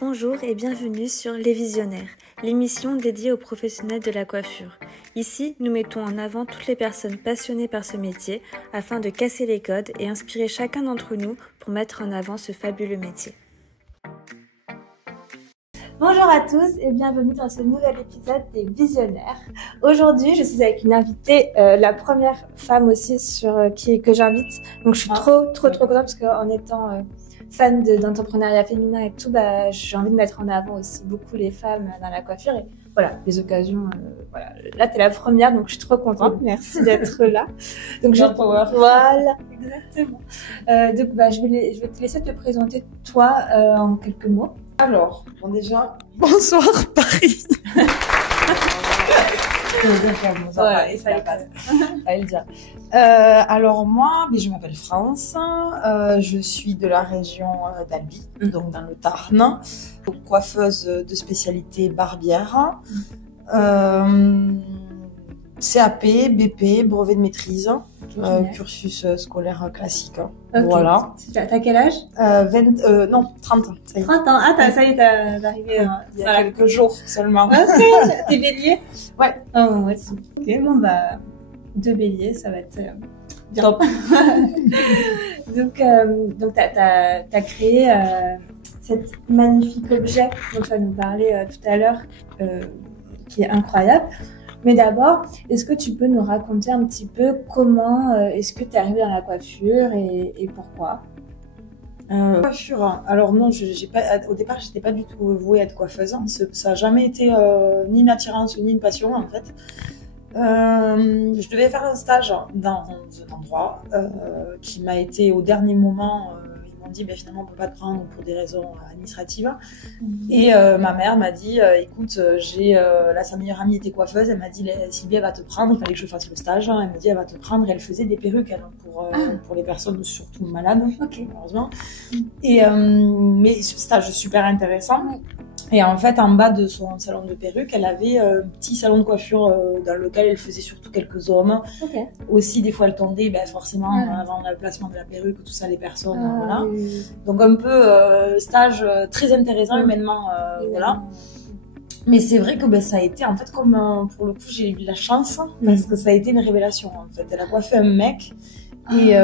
Bonjour et bienvenue sur Les Visionnaires, l'émission dédiée aux professionnels de la coiffure. Ici, nous mettons en avant toutes les personnes passionnées par ce métier afin de casser les codes et inspirer chacun d'entre nous pour mettre en avant ce fabuleux métier. Bonjour à tous et bienvenue dans ce nouvel épisode des Visionnaires. Aujourd'hui, je suis avec une invitée, la première femme aussi que j'invite. Donc je suis trop contente parce qu'en étant fan d'entrepreneuriat féminin et tout, j'ai envie de mettre en avant aussi beaucoup les femmes dans la coiffure et voilà, les occasions. Voilà. Là, t'es la première, donc je suis trop contente. Merci d'être là. Donc voilà, exactement. Donc je vais te laisser te présenter toi en quelques mots. Alors, bon déjà, bonsoir Paris. Ouais, ça y passe. Allez le dire. Alors moi, je m'appelle France. Je suis de la région d'Albi, donc dans le Tarn. Coiffeuse de spécialité barbière. CAP, BP, brevet de maîtrise. Cursus scolaire classique. Okay. Voilà. T'as quel âge? 30 ans. Ça y est. 30 ans. Ah, ça y est, t'es arrivé il y a quelques jours seulement. Ok, t'es bélier? Ouais. Oh, moi aussi. Ok, bon, deux béliers, ça va être bien. Top. donc t'as créé cet magnifique objet dont tu vas nous parler tout à l'heure, qui est incroyable. Mais d'abord, est-ce que tu peux nous raconter un petit peu comment est-ce que tu es arrivée dans la coiffure et pourquoi? Coiffure. Alors non, au départ, j'étais pas du tout vouée à être coiffeuse. Ça a jamais été ni une attirance ni une passion en fait. Je devais faire un stage dans un endroit qui m'a été au dernier moment. Ils m'ont dit finalement on peut pas te prendre pour des raisons administratives. Et ma mère m'a dit écoute, là sa meilleure amie était coiffeuse, elle m'a dit Sylvie elle va te prendre, il fallait que je fasse le stage, elle m'a dit elle va te prendre, et elle faisait des perruques pour les personnes surtout malades, malheureusement. Et mais ce stage super intéressant. Et en fait, en bas de son salon de perruque, elle avait un petit salon de coiffure dans lequel elle faisait surtout quelques hommes. Okay. Aussi, des fois, elle tondait, forcément, avant le placement de la perruque, tout ça, les personnes, voilà. Oui. Donc, un peu stage très intéressant humainement, voilà. Mais c'est vrai que ça a été, en fait, comme pour le coup, j'ai eu de la chance, parce que ça a été une révélation, en fait. Elle a coiffé un mec, et...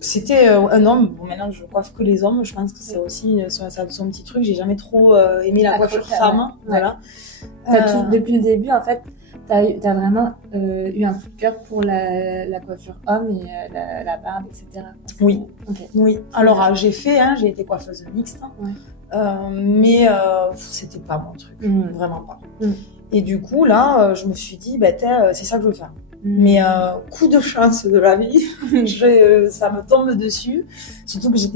c'était un homme. Bon, maintenant je coiffe que les hommes. Je pense que c'est aussi son petit truc. J'ai jamais trop aimé la coiffure femme. Voilà. Depuis le début, en fait, t'as vraiment eu un coup de cœur pour la coiffure homme et la barbe, etc. Oui. Okay. Oui. Alors j'ai été coiffeuse mixte, mais c'était pas mon truc, vraiment pas. Et du coup là, je me suis dit, c'est ça que je veux faire. Mais coup de chance de la vie, ça me tombe dessus. Surtout que je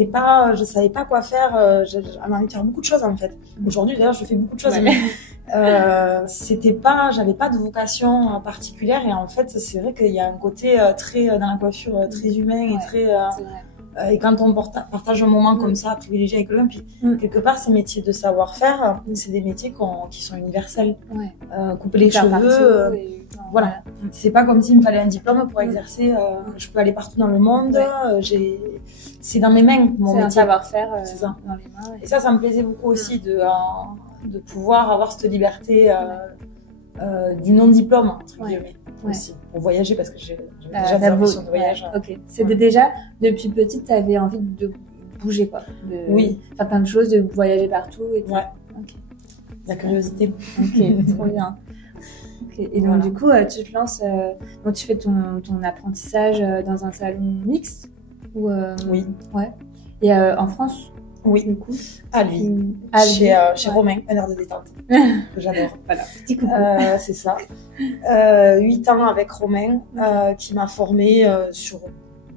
savais pas quoi faire. J'avais envie de faire beaucoup de choses en fait. Aujourd'hui d'ailleurs, je fais beaucoup de choses. Ouais. Mais j'avais pas de vocation particulière, et en fait, c'est vrai qu'il y a un côté très dans la coiffure très humain et très. Et quand on partage un moment comme ça, privilégié avec quelqu'un, puis quelque part, ces métiers de savoir-faire, c'est des métiers qui sont universels. Ouais. Couper les cheveux, voilà. C'est pas comme s'il me fallait un diplôme pour exercer. Je peux aller partout dans le monde. Ouais. C'est dans mes mains, mon métier. C'est un savoir-faire dans les mains. Et ça me plaisait beaucoup aussi de pouvoir avoir cette liberté du non-diplôme, entre guillemets. Aussi, pour voyager, parce que j'ai déjà des ambitions de voyage. Ok. C'était déjà, depuis petite, t'avais envie de bouger, quoi. Oui. Faire plein de choses, de voyager partout et tout. Ouais. Ok. La curiosité. Ok, trop bien. Okay. Et donc, du coup, tu te lances, donc tu fais ton apprentissage dans un salon mixte ou Oui. Ouais. Et en France? Oui, du coup. À lui. Chez Romain, un heure de détente. Que j'adore. Voilà. Petit coucou. C'est ça. 8 ans avec Romain, qui m'a formée sur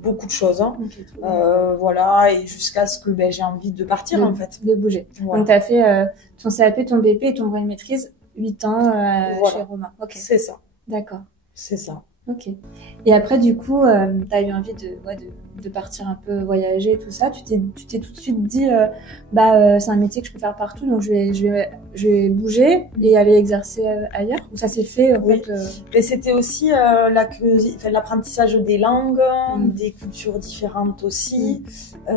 beaucoup de choses. Okay, voilà, et jusqu'à ce que j'ai envie de partir, en fait. De bouger. Voilà. Donc, tu as fait ton CAP, ton BP et ton brevet de maîtrise 8 ans chez Romain. Okay. C'est ça. D'accord. C'est ça. Ok. Et après, du coup, t'as eu envie de partir un peu voyager, tout ça. Tu t'es tout de suite dit, c'est un métier que je peux faire partout, donc je vais bouger et aller exercer ailleurs. Ou ça s'est fait, en fait. Et c'était aussi l'apprentissage des langues, des cultures différentes aussi.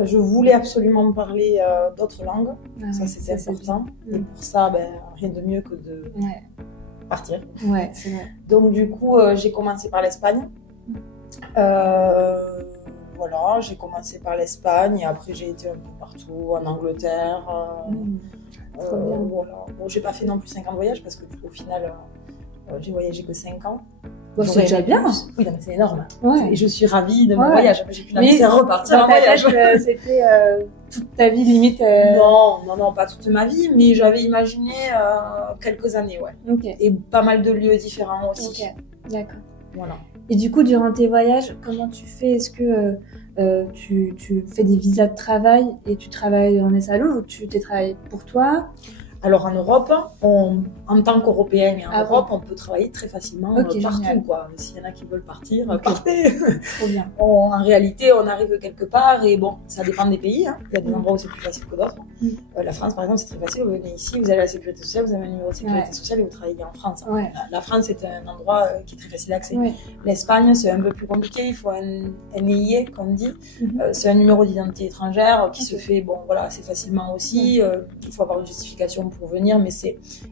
Je voulais absolument parler d'autres langues. Ça, c'était important. Et pour ça, rien de mieux que de partir. Ouais, c'est vrai. Donc, du coup, j'ai commencé par l'Espagne. Voilà, j'ai commencé par l'Espagne et après j'ai été un peu partout, en Angleterre. Trop bien. Voilà. Bon, j'ai pas fait non plus 5 ans de voyage parce qu'au final, j'ai voyagé que 5 ans. Bon, c'est déjà bien. Oui, non, mais c'est énorme. Ouais. Et je suis ravie de mon voyage. Après, j'ai pu repartir en en voyage. C'était toute ta vie limite. Non, pas toute ma vie, mais j'avais imaginé quelques années, ouais. Okay. Et pas mal de lieux différents aussi. Ok, d'accord. Voilà. Et du coup, durant tes voyages, comment tu fais? Est-ce que tu fais des visas de travail et tu travailles dans des salons ou tu travailles pour toi? Alors en Europe, en tant qu'Européen et en Europe, on peut travailler très facilement partout. Quoi. S'il y en a qui veulent partir, partez. Trop bien. En réalité, on arrive quelque part et bon, ça dépend des pays. Hein. Il y a des endroits où c'est plus facile que d'autres. La France, par exemple, c'est très facile. Vous venez ici, vous avez la sécurité sociale, vous avez un numéro de sécurité sociale et vous travaillez en France. Ouais. La France, c'est un endroit qui est très facile d'accès. L'Espagne, c'est un peu plus compliqué. Il faut un NIE, comme dit. C'est un numéro d'identité étrangère qui se fait, assez facilement aussi. Il faut avoir une justification pour venir, mais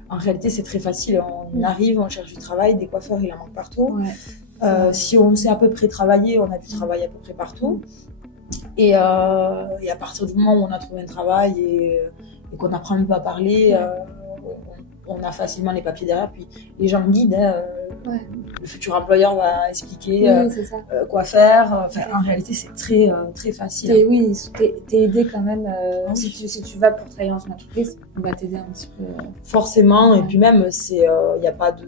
en réalité c'est très facile. On arrive, on cherche du travail, des coiffeurs il en manque partout. Si on sait à peu près travailler, on a du travail à peu près partout. Et à partir du moment où on a trouvé un travail et qu'on apprend un peu à parler, on a facilement les papiers derrière. Puis les gens guident. Le futur employeur va expliquer quoi faire. En réalité, c'est très, très facile. T'es aidé quand même. Si tu vas pour travailler dans une entreprise, on va t'aider un petit peu. Forcément. Et puis même, il n'y a pas de...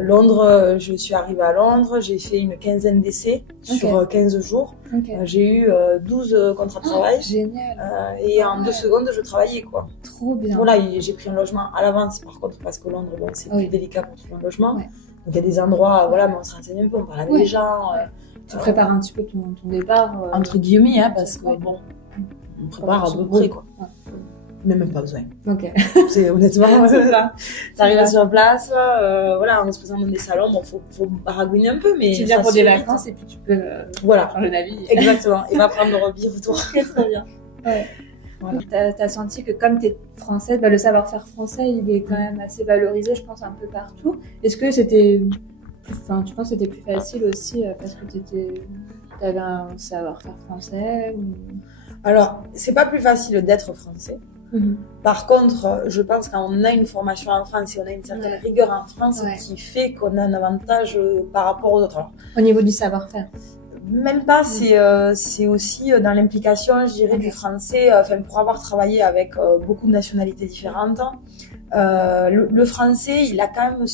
Londres, je suis arrivée à Londres, j'ai fait une quinzaine d'essais sur 15 jours. J'ai eu 12 contrats de travail. Génial. Et en 2 secondes, je travaillais, quoi. Trop bien. Voilà, j'ai pris un logement à l'avance, par contre, parce que Londres, c'est plus délicat pour trouver un logement. Donc il y a des endroits, mais on se renseigne un peu, on parle avec les gens. Tu prépares un petit peu ton départ. Entre guillemets, parce que on prépare à peu près, quoi. Mais même pas besoin. C'est honnêtement, c'est ça. T'arrives sur place, on se présente dans des salons, faut baragouiner un peu, mais tu viens pour des vacances et puis tu peux faire le navire. Exactement. Et va prendre le repas autour. Très bien. Voilà. T'as senti que comme t'es française, le savoir-faire français, il est quand même assez valorisé, je pense, un peu partout. Est-ce que tu penses que c'était plus facile aussi parce que t'avais un savoir-faire français ou... Alors, c'est pas plus facile d'être français. Par contre, je pense qu'on a une formation en France et on a une certaine rigueur en France qui fait qu'on a un avantage par rapport aux autres. Alors, au niveau du savoir-faire. Même pas, c'est aussi dans l'implication, je dirais, du français. Pour avoir travaillé avec beaucoup de nationalités différentes, le français, il a quand même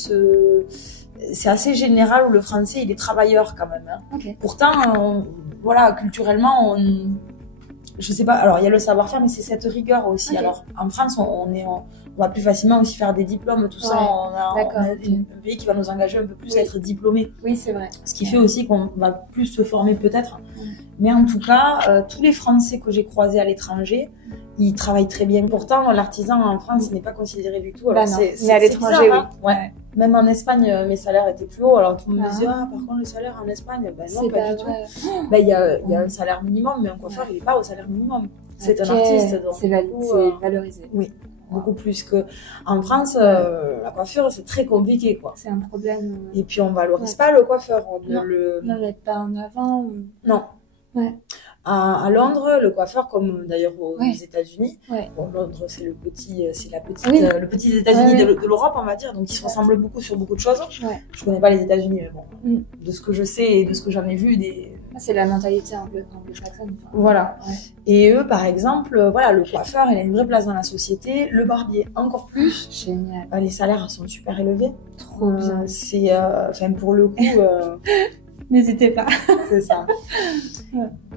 c'est assez général où le français, il est travailleur quand même. Hein. Pourtant, culturellement, je sais pas, alors il y a le savoir-faire, mais c'est cette rigueur aussi. Alors en France, on va plus facilement aussi faire des diplômes, tout ça. On a un pays qui va nous engager un peu plus à être diplômés. Oui, c'est vrai. Ce qui fait aussi qu'on va plus se former peut-être. Mais en tout cas, tous les Français que j'ai croisés à l'étranger, ils travaillent très bien. Pourtant, l'artisan en France n'est pas considéré du tout. Alors, mais à l'étranger, bizarre, oui. Même en Espagne, mes salaires étaient plus hauts. Alors tout le monde me disait, par contre, le salaire en Espagne, non, pas du tout. Il y a un salaire minimum, mais un coiffeur, il n'est pas au salaire minimum. C'est un artiste. Donc, c'est valorisé. Oui. Beaucoup plus que en France, la coiffure, c'est très compliqué, quoi. C'est un problème. Et puis, on valorise pas le coiffeur. On ne met pas en avant. Non. À Londres, le coiffeur, comme d'ailleurs aux États-Unis, Londres c'est le petit États-Unis de l'Europe, on va dire, donc ils se ressemblent beaucoup sur beaucoup de choses. Je connais pas les États-Unis, mais de ce que je sais et de ce que j'en ai vu, c'est la mentalité anglo-saxonne. Voilà. Et eux, par exemple, le coiffeur, il a une vraie place dans la société, le barbier encore plus. Génial. Les salaires sont super élevés. Trop bien. C'est, pour le coup. N'hésitez pas. C'est ça.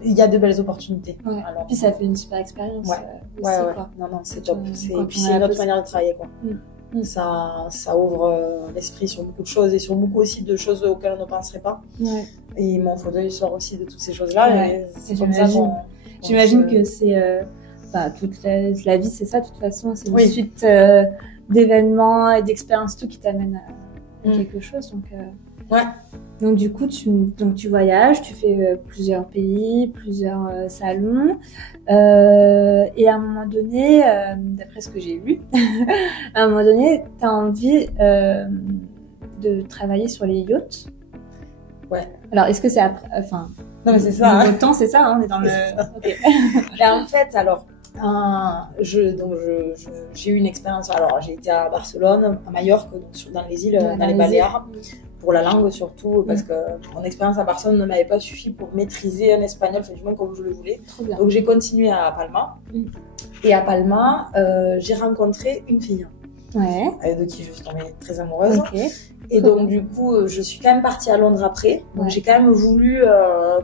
Il y a de belles opportunités. Alors, puis ça fait une super expérience. Non, c'est top. Et puis c'est une autre manière de travailler, quoi. Ça ouvre l'esprit sur beaucoup de choses et sur beaucoup aussi de choses auxquelles on ne penserait pas. Ouais. Et mon fauteuil sort aussi de toutes ces choses-là. Ouais. C'est comme ça J'imagine que c'est toute la vie, c'est ça de toute façon, c'est une suite d'événements et d'expériences tout qui t'amènent à quelque chose. Donc du coup tu voyages, tu fais plusieurs pays, plusieurs salons et à un moment donné, d'après ce que j'ai lu, à un moment donné tu as envie de travailler sur les yachts. Ouais. Alors est-ce que c'est après, non mais c'est ça. Le temps c'est ça, hein, on est dans le. Okay. En fait alors. J'ai eu une expérience. Alors, j'ai été à Barcelone, à Majorque, dans les îles, dans les Baléares, pour la langue surtout, parce que mon expérience à Barcelone ne m'avait pas suffi pour maîtriser un espagnol, du moins comme je le voulais. Donc, j'ai continué à Palma. Et à Palma, j'ai rencontré une fille. De qui je suis tombée très amoureuse. Et donc, du coup, je suis quand même partie à Londres après. Donc, j'ai quand même voulu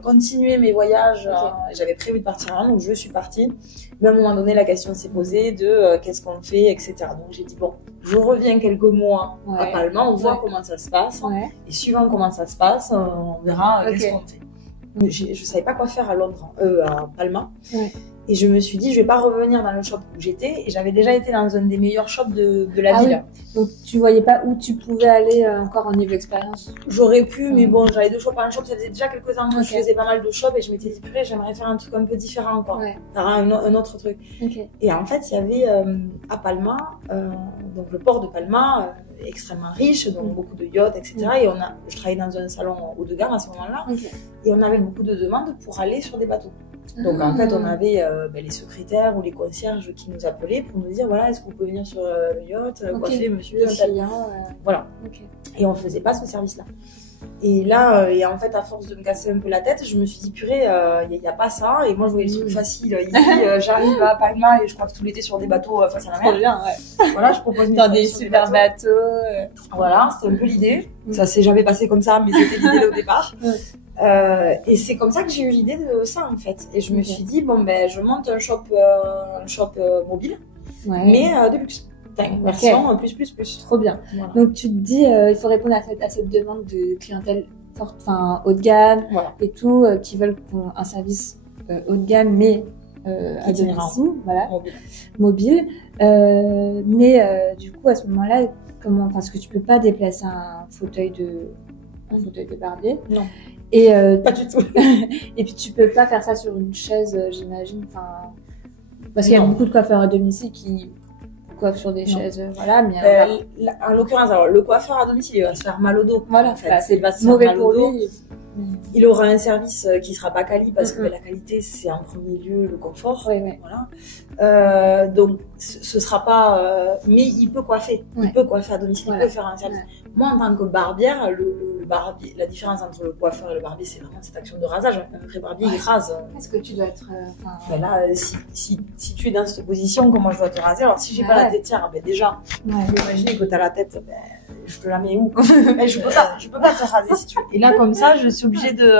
continuer mes voyages. J'avais prévu de partir à Londres, donc je suis partie. Mais à un moment donné, la question s'est posée de qu'est-ce qu'on fait, etc. Donc, j'ai dit, bon, je reviens quelques mois à Palma, on voit comment ça se passe. Et suivant comment ça se passe, on verra qu'est-ce qu'on fait. Je savais pas quoi faire à Londres, à Palma. Et je me suis dit, je vais pas revenir dans le shop où j'étais. Et j'avais déjà été dans un des meilleurs shops de la ville. Donc, tu voyais pas où tu pouvais aller encore en niveau expérience? J'aurais pu, mais bon, j'allais de shop en shop. Ça faisait déjà quelques ans que je faisais pas mal de shops. Et je m'étais dit, purée, j'aimerais faire un truc un peu différent, quoi. Un autre truc. Et en fait, il y avait à Palma, donc le port de Palma, extrêmement riche, donc beaucoup de yachts, etc. Et je travaillais dans un salon haut de gamme à ce moment-là. Et on avait beaucoup de demandes pour aller sur des bateaux. Donc en fait, on avait les secrétaires ou les concierges qui nous appelaient pour nous dire voilà, est-ce que vous pouvez venir sur le yacht, coiffer monsieur, voilà. Et on faisait pas ce service-là. Et là, et en fait, à force de me casser un peu la tête, je me suis dit purée, il y a pas ça. Et moi, je voulais le truc facile. Ici, j'arrive à Palma et je crois que tout l'été sur des bateaux face à la mer. Trop bien, Voilà, je propose dans des super bateaux. Voilà, c'était un peu l'idée. Ça s'est jamais passé comme ça, mais c'était l'idée au départ. Et c'est comme ça que j'ai eu l'idée de ça en fait. Et je me suis dit bon ben je monte un shop mobile, mais de luxe. Version plus. Trop bien. Voilà. Donc tu te dis il faut répondre à cette demande de clientèle forte, enfin haut de gamme et tout, qui veulent un service haut de gamme mais à domicile, mobile. Mais du coup à ce moment-là, parce que tu peux pas déplacer un fauteuil de barbier. Non. Et pas du tout. Et puis tu peux pas faire ça sur une chaise, j'imagine. Parce qu'il y a beaucoup de coiffeurs à domicile qui coiffent sur des chaises, voilà. Mais en l'occurrence, alors le coiffeur à domicile, il va se faire mal au dos. Voilà, en fait. C'est mauvais pour lui. Il aura un service qui sera pas quali parce que la qualité c'est en premier lieu le confort. Voilà. Donc ce sera pas. Mais il peut coiffer. Il peut coiffer à domicile. Il peut faire un service. Moi en tant que barbière, le barbier, la différence entre le coiffeur et le barbier, c'est vraiment cette action de rasage. Un vrai barbier, il rase. Est-ce que tu dois être. Ben là, si tu es dans cette position, comment je dois te raser? Alors si j'ai pas la têtière, ben déjà, vous imaginez que t'as la tête. Je te la mets où? Mais je peux pas te raser si tu veux. Et là, comme ça, je suis obligée de,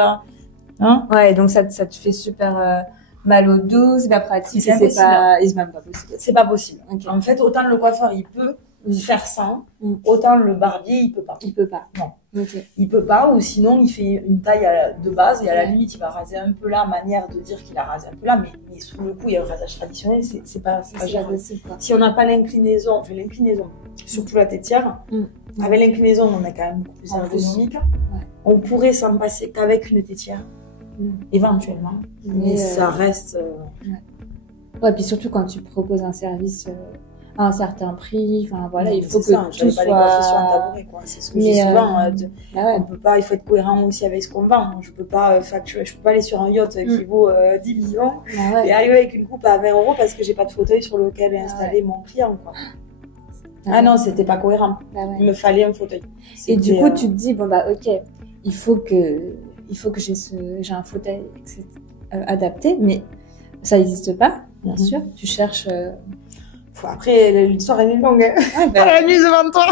Ouais, donc ça te fait super mal au dos, c'est pas pratique, c'est même pas possible. C'est pas possible. En fait, autant le coiffeur, il peut faire ça, autant le barbier, il peut pas. Il peut pas. Non. Il peut pas, ou sinon, il fait une taille de base, et à la limite, il va raser un peu là, manière de dire qu'il a rasé un peu là, mais sous le coup, il y a un rasage traditionnel, c'est pas possible, quoi. Si on n'a pas l'inclinaison, surtout la têtière, avec l'inclinaison, on est quand même beaucoup plus ergonomique. On pourrait s'en passer qu'avec une têtière, éventuellement, mais ça reste. Ouais, puis surtout quand tu proposes un service à un certain prix, il faut que tout soit. Pas sur un tabouret, quoi. C'est ce que je dis souvent. On peut pas, il faut être cohérent aussi avec ce qu'on vend. Je peux pas facturer, je peux pas aller sur un yacht qui vaut 10 millions et arriver avec une coupe à 20 € parce que j'ai pas de fauteuil sur lequel installer mon client, quoi. Non, c'était pas cohérent. Il me fallait un fauteuil. Et du coup, tu te dis, ok, il faut que j'ai un fauteuil adapté, mais ça n'existe pas, bien sûr. Tu cherches. Après, l'histoire est longue. T'as la nuit devant toi.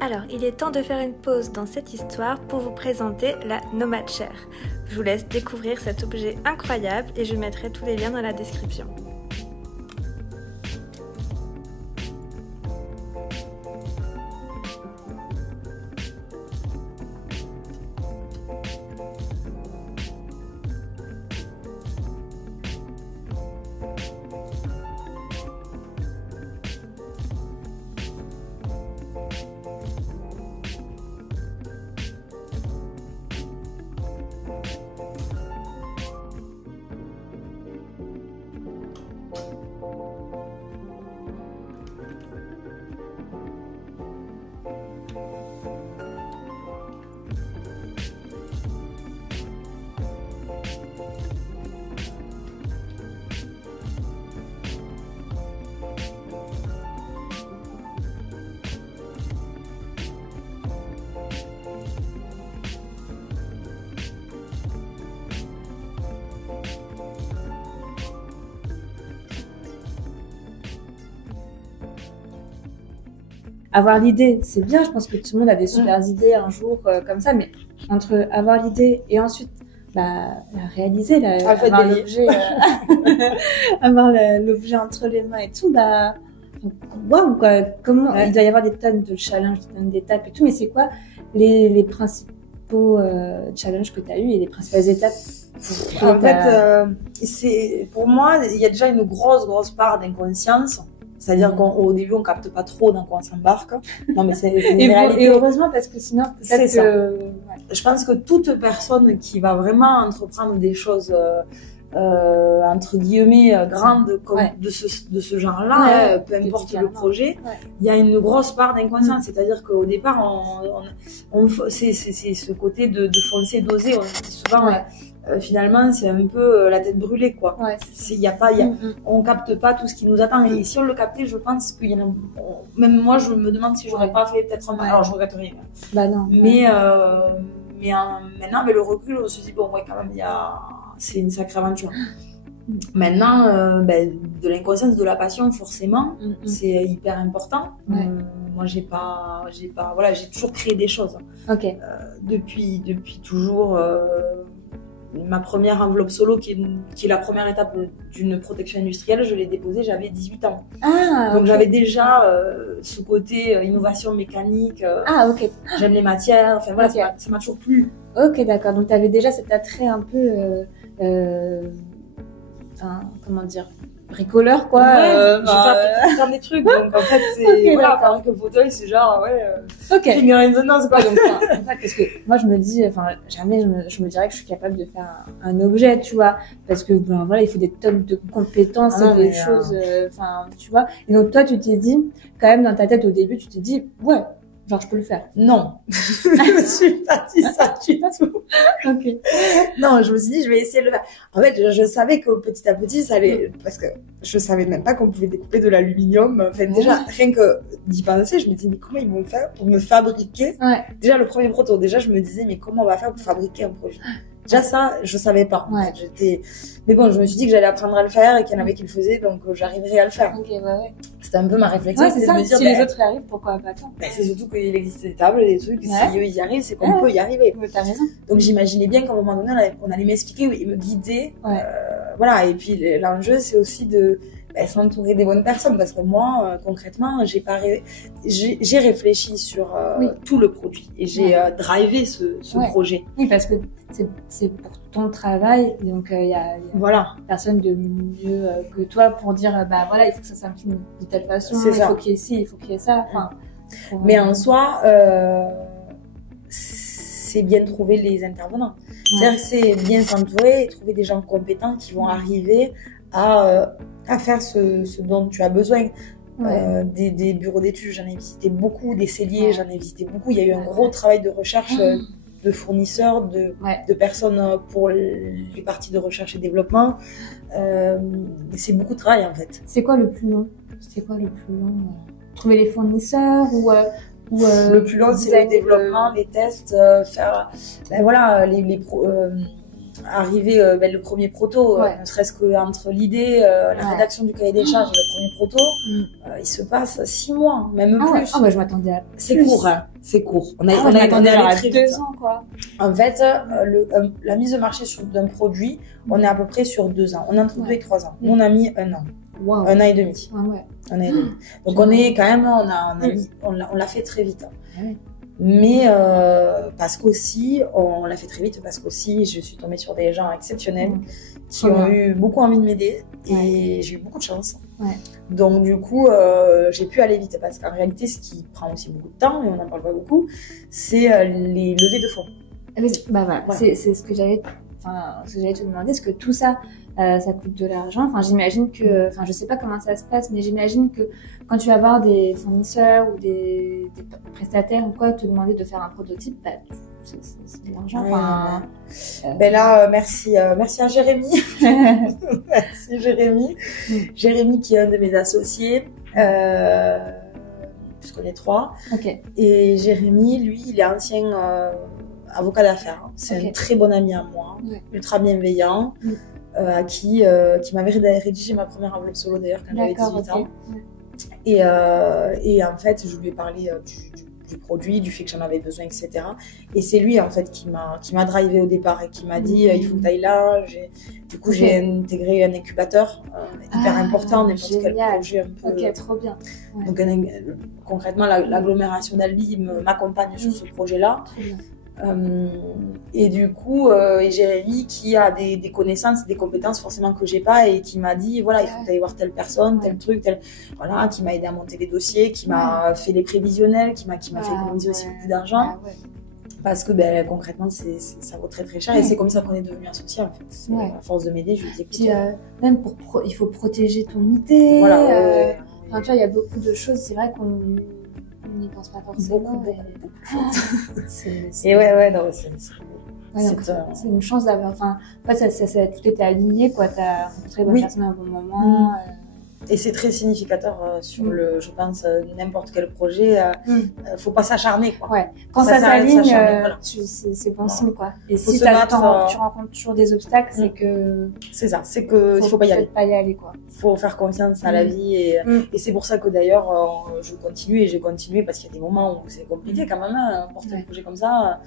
Alors, il est temps de faire une pause dans cette histoire pour vous présenter la Nomad Chair. Je vous laisse découvrir cet objet incroyable et je mettrai tous les liens dans la description. avoir l'idée, c'est bien. Je pense que tout le monde a des super idées un jour comme ça, mais entre avoir l'idée et ensuite la réaliser, avoir l'objet, avoir l'objet entre les mains et tout, waouh, quoi. Comment il doit y avoir des tonnes de challenges, des tonnes d'étapes et tout, mais c'est quoi les principaux challenges que tu as eu et les principales étapes? En fait, pour moi, il y a déjà une grosse part d'inconscience. C'est-à-dire qu'au début, on capte pas trop dans quoi on s'embarque. Non, mais c'est une réalité. Et heureusement, parce que sinon, c'est ça. Je pense que toute personne qui va vraiment entreprendre des choses, entre guillemets, grandes, comme de ce genre-là, peu importe le projet, il y a une grosse part d'inconscience. C'est-à-dire qu'au départ, c'est ce côté de foncer, d'oser. On dit souvent, finalement, c'est un peu la tête brûlée, quoi. On capte pas tout ce qui nous attend. Et si on le captait, je pense qu'il y en a, même moi, je me demande si j'aurais pas fait peut-être alors je regrette rien. Bah non. Mais maintenant, avec le recul, on se dit, bon, quand même, c'est une sacrée aventure. Maintenant, de l'inconscience, de la passion, forcément, c'est hyper important. Moi, j'ai toujours créé des choses. Depuis toujours, ma première enveloppe solo, qui est la première étape d'une protection industrielle, je l'ai déposée, j'avais 18 ans. Donc j'avais déjà ce côté innovation mécanique. J'aime les matières, enfin voilà, ça m'a toujours plu. Ok, d'accord. Donc tu avais déjà cet attrait un peu, comment dire, bricoleur, quoi. J'ai fait plein des trucs, donc en fait c'est faire que le fauteuil, c'est genre finger in the nose, quoi. Donc en fait, parce que moi je me dis, jamais je me dirais que je suis capable de faire un objet, tu vois, parce que voilà, il faut des tonnes de compétences et des choses, tu vois. Et donc toi tu t'es dit, quand même dans ta tête au début, tu t'es dit genre je peux le faire. Non, je me suis pas dit ça du tout. Non, je me suis dit je vais essayer de le faire. En fait, je savais que petit à petit ça allait, parce que je savais même pas qu'on pouvait découper de l'aluminium. Enfin déjà rien que d'y penser, je me disais mais comment ils vont faire pour me fabriquer. Déjà le premier proto, je me disais mais comment on va faire pour fabriquer un produit. Déjà ça, je savais pas. En fait, mais bon, je me suis dit que j'allais apprendre à le faire et qu'il y en avait qui le faisaient, donc j'arriverais à le faire. C'était un peu ma réflexion, c'est ça. De me dire, si les autres y arrivent, pourquoi pas toi? C'est surtout qu'il existe des tables, des trucs. Si eux ils y arrivent, c'est qu'on peut y arriver. T'as raison. Donc j'imaginais bien qu'à un moment donné, on allait m'expliquer et me guider. Et puis l'enjeu, c'est aussi de s'entourer des bonnes personnes, parce que moi concrètement j'ai réfléchi sur tout le produit et j'ai drivé ce projet. Oui, parce que c'est pour ton travail, donc il y a personne de mieux que toi pour dire il faut que ça s'incline de telle façon, faut qu'il y ait ci, il faut qu'il y ait ça. Mais en soi c'est bien de trouver les intervenants. C'est-à-dire que c'est bien s'entourer et trouver des gens compétents qui vont arriver à faire ce dont tu as besoin. Des bureaux d'études, j'en ai visité beaucoup, des celliers, j'en ai visité beaucoup. Il y a eu un gros travail de recherche de fournisseurs, de personnes pour les parties de recherche et développement. C'est beaucoup de travail en fait. C'est quoi le plus long Trouver les fournisseurs ou le plus long, c'est le développement, les tests, faire arriver le premier proto, ne serait-ce qu'entre l'idée, la rédaction du cahier des charges et le premier proto, il se passe 6 mois, même plus. Je m'attendais à c'est court, hein. C'est court. On attendait à très 2 ans, quoi. En fait, la mise au marché d'un produit, on est à peu près sur 2 ans. On est entre 2 et 3 ans. Nous, on a mis 1 an. Wow. 1 an et demi. Un an et demi. Donc on est quand même, on l'a fait très vite. Mais parce qu'aussi, on l'a fait très vite, parce qu'aussi je suis tombée sur des gens exceptionnels qui ont eu beaucoup envie de m'aider et j'ai eu beaucoup de chance. Donc du coup, j'ai pu aller vite, parce qu'en réalité, ce qui prend aussi beaucoup de temps, et on n'en parle pas beaucoup, c'est les levées de fonds. C'est ce que j'allais te demander, est-ce que tout ça, ça coûte de l'argent? J'imagine que, je sais pas comment ça se passe, mais j'imagine que quand tu vas voir des fournisseurs ou des prestataires ou quoi, te demander de faire un prototype, c'est de l'argent. Là, merci à Jérémy. Merci Jérémy. Jérémy qui est un de mes associés. Puisqu'on est 3. Et Jérémy, lui, il est ancien avocat d'affaires. C'est un très bon ami à moi, ultra bienveillant. Qui m'avait rédigé ma première enveloppe solo d'ailleurs quand j'avais 18 ans. Et en fait, je lui ai parlé du produit, du fait que j'en avais besoin, etc. Et c'est lui, en fait, qui m'a drivé au départ et qui m'a dit il faut que tu ailles là. Du coup, j'ai intégré un incubateur hyper important, n'importe quel projet un peu. Ok, trop bien. Ouais. Donc, concrètement, l'agglomération d'Albi m'accompagne sur ce projet-là. Trop bien. Et du coup, Jérémy qui a des connaissances, des compétences forcément que j'ai pas et qui m'a dit voilà il faut que tu ailles voir telle personne, tel truc, voilà, qui m'a aidé à monter les dossiers, qui m'a fait les prévisionnels, qui m'a fait économiser aussi beaucoup d'argent parce que concrètement ça vaut très très cher et c'est comme ça qu'on est devenu associés en fait. À force de m'aider, je lui dis puis même il faut protéger ton idée. Voilà. Enfin, tu vois, il y a beaucoup de choses, c'est vrai qu'on n'y pense pas forcément. Beaucoup de choses. Et non, c'est une chance d'avoir. Enfin, en fait, ça tout était aligné, quoi. T'as rencontré la bonne personne à un bon moment. Et c'est très significateur sur je pense, n'importe quel projet. Faut pas s'acharner, quoi. Ouais. Quand ça s'aligne, c'est bon signe, quoi. Et si tu rencontres toujours des obstacles, c'est que. C'est ça, c'est que il faut pas y aller. Pas y aller, quoi. Faut faire confiance à la vie et c'est pour ça que d'ailleurs, je continue et j'ai continué parce qu'il y a des moments où c'est compliqué quand même, porter un projet comme ça.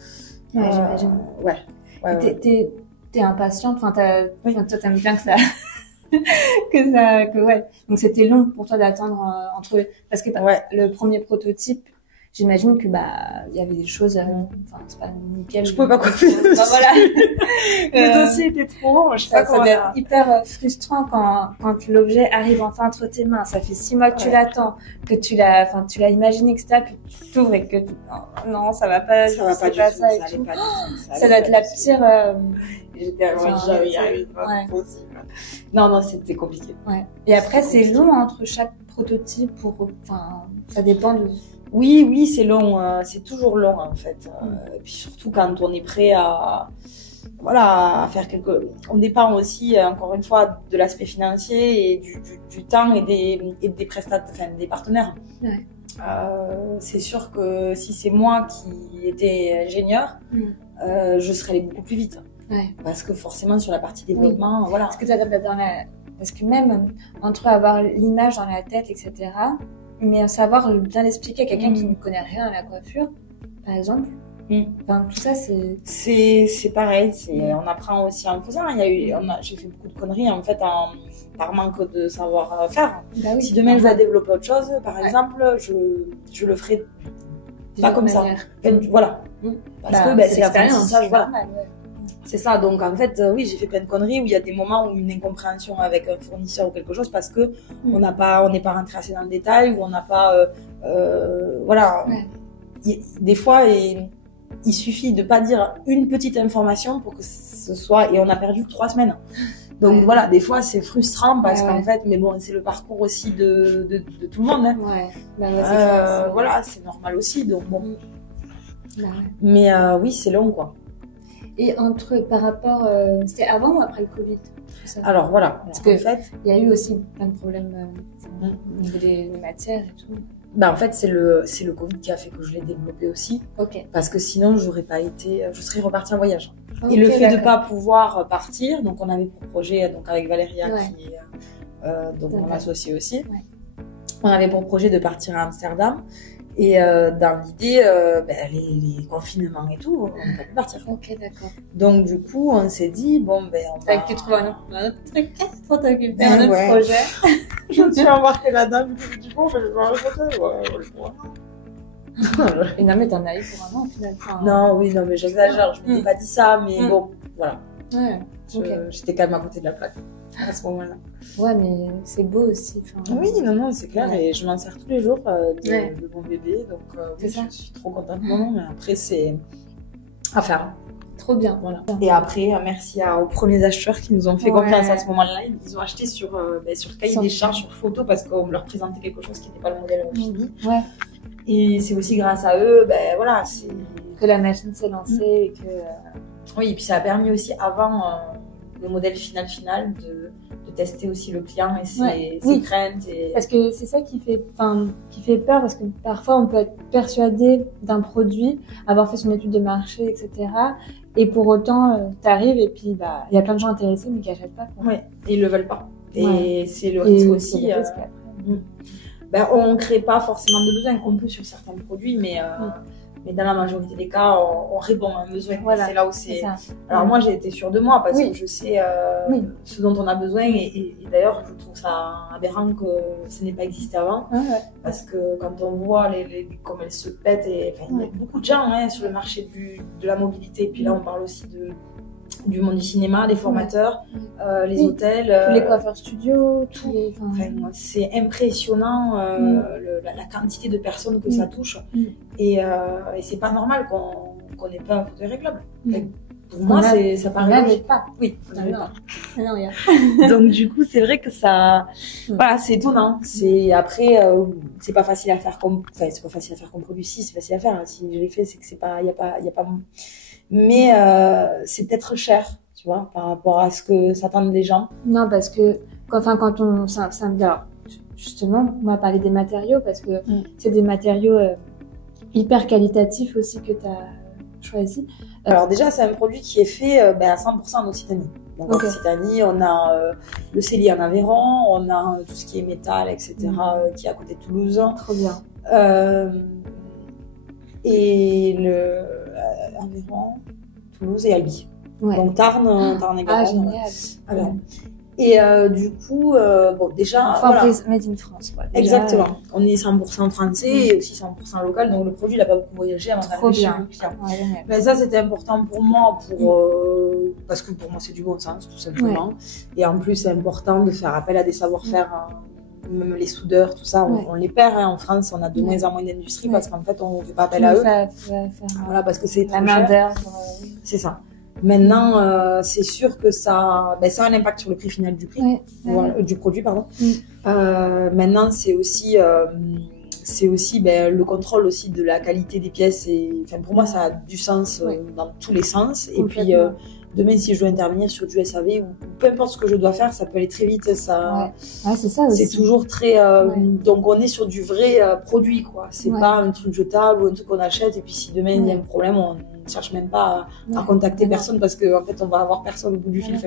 Ouais, j'imagine. Ouais. T'es impatiente, toi t'aimes bien que ça. Donc c'était long pour toi d'attendre parce que le premier prototype, j'imagine que il y avait des choses c'est pas nickel. Je pouvais pas copier. Voilà. Le dossier était trop long, je sais pas comment. Ça doit être hyper frustrant quand l'objet arrive enfin entre tes mains. Ça fait 6 mois que tu l'attends, que tu l'as imaginé, etc., que tu t'ouvres et que non, ça va pas, ça va pas du tout, ça allait pas du tout. Ça doit être la pire. J'étais jamais y arrivé, c'est pas possible. Non, c'était compliqué. Ouais. Et après, c'est long entre chaque prototype ça dépend de. Oui, c'est long, c'est toujours long en fait. Et puis surtout quand on est prêt à faire on dépend aussi, encore une fois, de l'aspect financier et du temps et des prestataires, des partenaires. Ouais. C'est sûr que si c'est moi qui étais ingénieur, je serais allée beaucoup plus vite. Ouais. Parce que forcément sur la partie développement, voilà. Parce que même entre avoir l'image dans la tête, etc., mais savoir bien l'expliquer à quelqu'un qui ne connaît rien à la coiffure, par exemple, tout ça c'est pareil. On apprend aussi en faisant. J'ai fait beaucoup de conneries en fait par manque de savoir-faire. Si demain je dois développer autre chose, par exemple, je le ferai pas comme ça. Voilà. Parce que c'est l'apprentissage. Voilà. C'est ça, donc en fait, oui, j'ai fait plein de conneries où il y a des moments où une incompréhension avec un fournisseur ou quelque chose parce que on n'est pas rentré assez dans le détail ou on n'a pas, voilà. Des fois, il suffit de pas dire une petite information pour que ce soit, et on a perdu 3 semaines. Donc voilà, des fois c'est frustrant parce qu'en fait, mais bon, c'est le parcours aussi de tout le monde. Hein. Voilà, c'est normal aussi, donc bon. Mais oui, c'est long, quoi. Et par rapport, c'était avant ou après le Covid, tout ça? Alors voilà, parce que en fait, il y a eu aussi plein de problèmes au niveau des matières et tout. En fait, c'est le Covid qui a fait que je l'ai développé aussi. Ok. Parce que sinon, je serais repartie en voyage. Et le fait de pas pouvoir partir, donc on avait pour projet, donc avec Valéria qui est donc mon associée aussi, on avait pour projet de partir à Amsterdam. Et dans l'idée, les confinements et tout, on ne peut plus partir. Ok, d'accord. Donc du coup, on s'est dit, on va... Fait que tu trouves un autre truc pour t'occuper, un autre projet. Je me suis embarquée là-dedans, du coup, on fait le Et non, mais t'en as eu pour un an, au final. Non, mais j'exagère, je ne m'étais pas dit ça, mais bon, voilà. Ouais, j'étais quand même à côté de la plaque à ce moment-là. Ouais, mais c'est beau aussi. Oui, non, c'est clair, et je m'en sers tous les jours de mon bébé, donc je suis trop contente. Non, mais après, c'est à faire. Trop bien, voilà. Et après, merci aux premiers acheteurs qui nous ont fait confiance à ce moment-là. Ils ont acheté sur cahier des charges, sur photo, parce qu'on leur présentait quelque chose qui n'était pas le modèle fini. Ouais. Et c'est aussi grâce à eux, voilà, que la machine s'est lancée et que... Oui, et puis ça a permis aussi, avant le modèle final, de tester aussi le client et ses craintes. Parce que c'est ça qui fait peur, parce que parfois on peut être persuadé d'un produit, avoir fait son étude de marché, etc. Et pour autant, t'arrives et puis il y a plein de gens intéressés mais qui n'achètent pas. Oui, et ils le veulent pas. Et c'est le risque aussi. ben, on crée pas forcément de besoin. On peut sur certains produits, mais dans la majorité des cas, on répond à un besoin. Voilà, c'est là où c'est. Alors moi, j'ai été sûre de moi parce que je sais ce dont on a besoin et d'ailleurs, je trouve ça aberrant que ce n'ait pas existé avant. Parce que quand on voit comme elles se pètent, il y a beaucoup de gens sur le marché de la mobilité. Et puis là, on parle aussi du monde du cinéma, des formateurs, les hôtels. Tous les coiffeurs studios, c'est impressionnant la quantité de personnes que ça touche. Et c'est pas normal qu'on n'ait pas un fauteuil réglable. Pour moi, ça paraît logique. Pas. Oui, on n'avait pas. Non, regarde. Donc du coup, c'est vrai que ça, voilà, c'est étonnant. Après, c'est pas facile à faire c'est pas facile à faire comme produit. Si, c'est facile à faire. Si je l'ai fait, c'est que il y a pas. Mais c'est peut-être cher, tu vois, par rapport à ce que s'attendent les gens. Non, parce que quand on alors, justement, on va parler des matériaux parce que c'est des matériaux hyper qualitatifs aussi que tu as choisi. Alors déjà, c'est un produit qui est fait à 100% en Occitanie. Donc en Occitanie, on a le Célier en Aveyron, on a tout ce qui est métal, etc., qui est à côté de Toulouse. Trop bien. Et le Aveyron, Toulouse et Albi. Donc Tarn et Garonne. Ah, génial. Alors, et du coup, déjà... Entreprise made in France. Quoi, déjà, exactement. On est 100% français et aussi 100% local, donc le produit n'a pas beaucoup voyagé avant d'arriver chez le client. Mais ça, c'était important pour moi, parce que pour moi, c'est du bon sens, tout simplement. Et en plus, c'est important de faire appel à des savoir-faire, même les soudeurs, tout ça, on les perd. En France, on a de moins en moins d'industrie parce qu'en fait, on ne fait pas appel à eux. Voilà, parce que c'est la main d'œuvre. C'est ça. Maintenant, c'est sûr que ça a un impact sur le prix final du produit, pardon. Maintenant, c'est aussi le contrôle aussi de la qualité des pièces. Pour moi, ça a du sens dans tous les sens. Et puis, demain, si je dois intervenir sur du SAV ou peu importe ce que je dois faire, ça peut aller très vite. C'est ça aussi. C'est toujours très. Donc, on est sur du vrai produit, quoi. C'est pas un truc jetable ou un truc qu'on achète. Et puis, si demain il y a un problème, on ne cherche même pas à contacter personne parce qu'en fait, on va avoir personne au bout du fil.